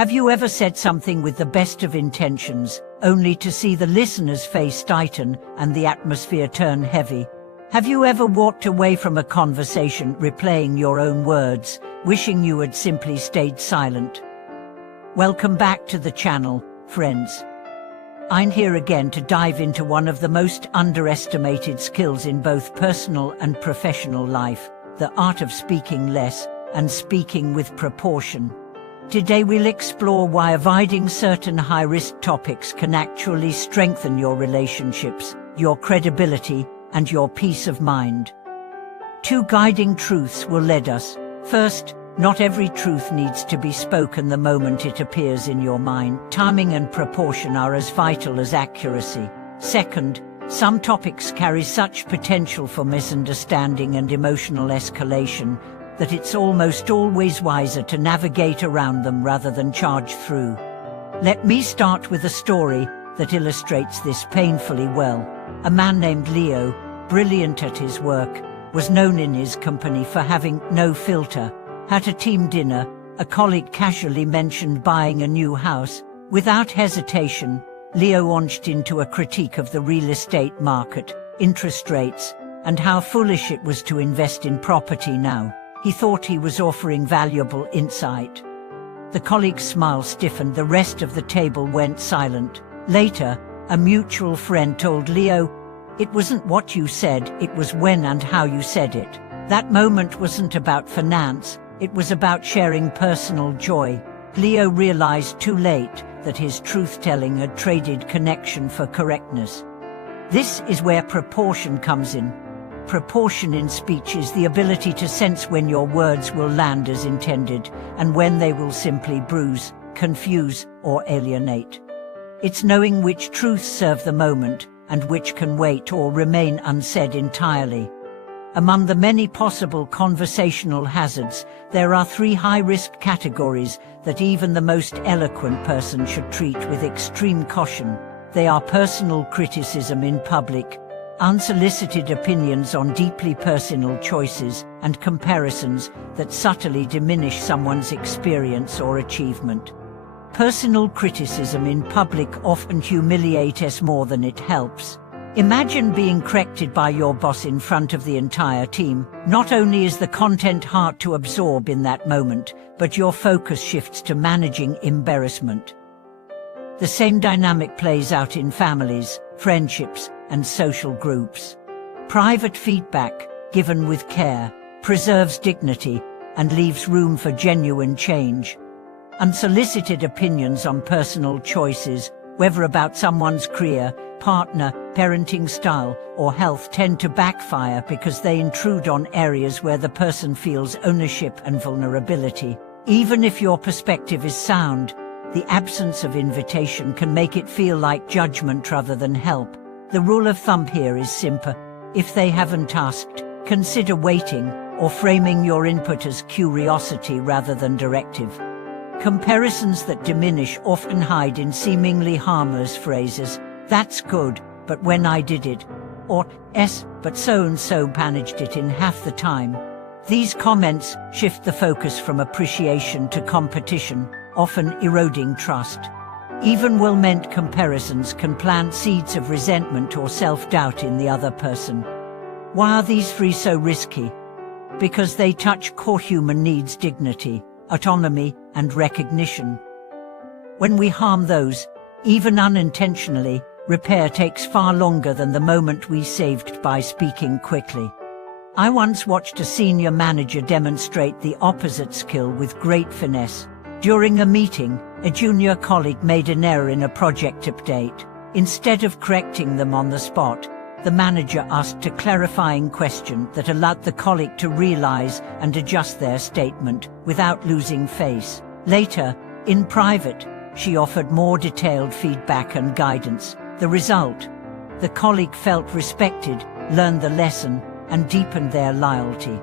Have you ever said something with the best of intentions, only to see the listener's face tighten and the atmosphere turn heavy? Have you ever walked away from a conversation replaying your own words, wishing you had simply stayed silent? Welcome back to the channel, friends. I'm here again to dive into one of the most underestimated skills in both personal and professional life, the art of speaking less and speaking with proportion. Today we'll explore why avoiding certain high-risk topics can actually strengthen your relationships, your credibility, and your peace of mind. 2 guiding truths will lead us. First, not every truth needs to be spoken the moment it appears in your mind. Timing and proportion are as vital as accuracy. Second, some topics carry such potential for misunderstanding and emotional escalation that it's almost always wiser to navigate around them rather than charge through. Let me start with a story that illustrates this painfully well. A man named Leo, brilliant at his work, was known in his company for having no filter. At a team dinner, a colleague casually mentioned buying a new house. Without hesitation, Leo launched into a critique of the real estate market, interest rates, and how foolish it was to invest in property now. He thought he was offering valuable insight. The colleague's smile stiffened, the rest of the table went silent. Later, a mutual friend told Leo, "It wasn't what you said, it was when and how you said it." That moment wasn't about finance, it was about sharing personal joy. Leo realized too late that his truth-telling had traded connection for correctness. This is where proportion comes in. Proportion in speech is the ability to sense when your words will land as intended and when they will simply bruise, confuse, or alienate. It's knowing which truths serve the moment and which can wait or remain unsaid entirely. Among the many possible conversational hazards, there are 3 high-risk categories that even the most eloquent person should treat with extreme caution. They are personal criticism in public, unsolicited opinions on deeply personal choices, and comparisons that subtly diminish someone's experience or achievement. Personal criticism in public often humiliates us more than it helps. Imagine being corrected by your boss in front of the entire team. Not only is the content hard to absorb in that moment, but your focus shifts to managing embarrassment. The same dynamic plays out in families, friendships, and social groups. Private feedback, given with care, preserves dignity and leaves room for genuine change. Unsolicited opinions on personal choices, whether about someone's career, partner, parenting style, or health, tend to backfire because they intrude on areas where the person feels ownership and vulnerability. Even if your perspective is sound, the absence of invitation can make it feel like judgment rather than help. The rule of thumb here is simple. If they haven't asked, consider waiting or framing your input as curiosity rather than directive. Comparisons that diminish often hide in seemingly harmless phrases. "That's good, but when I did it," or "yes, but so-and-so managed it in half the time." These comments shift the focus from appreciation to competition, often eroding trust. Even well-meant comparisons can plant seeds of resentment or self-doubt in the other person. Why are these 3 so risky? Because they touch core human needs: dignity, autonomy, and recognition. When we harm those, even unintentionally, repair takes far longer than the moment we saved by speaking quickly. I once watched a senior manager demonstrate the opposite skill with great finesse. During a meeting, a junior colleague made an error in a project update. Instead of correcting them on the spot, the manager asked a clarifying question that allowed the colleague to realize and adjust their statement without losing face. Later, in private, she offered more detailed feedback and guidance. The result? The colleague felt respected, learned the lesson, and deepened their loyalty.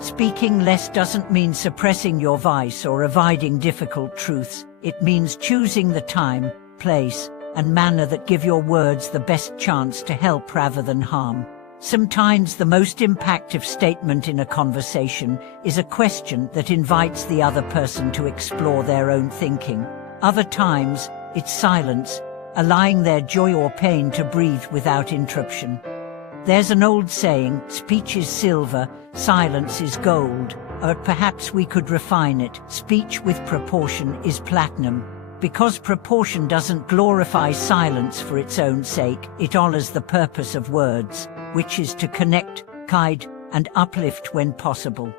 Speaking less doesn't mean suppressing your voice or avoiding difficult truths. It means choosing the time, place, and manner that give your words the best chance to help rather than harm. Sometimes the most impactful statement in a conversation is a question that invites the other person to explore their own thinking. Other times, it's silence, allowing their joy or pain to breathe without interruption. There's an old saying, speech is silver, silence is gold, or perhaps we could refine it, speech with proportion is platinum. Because proportion doesn't glorify silence for its own sake, it honors the purpose of words, which is to connect, guide, and uplift when possible.